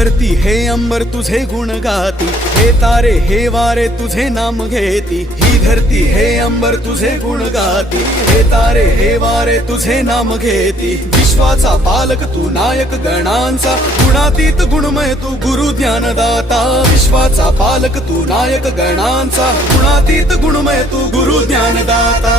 धरती हे अंबर तुझे गुण गाती, हे तारे हे वारे तुझे नाम घेती। ही धरती हे अंबर तुझे गुण गाती, हे तारे हे वारे तुझे नाम घेती। विश्वाचा पालक तू नायक गणांचा, गुणातीत गुणमय तू गुरु ज्ञानदाता। विश्वाचा पालक तू नायक गणांचा, गुणातीत गुणमय तू गुरु ज्ञानदाता।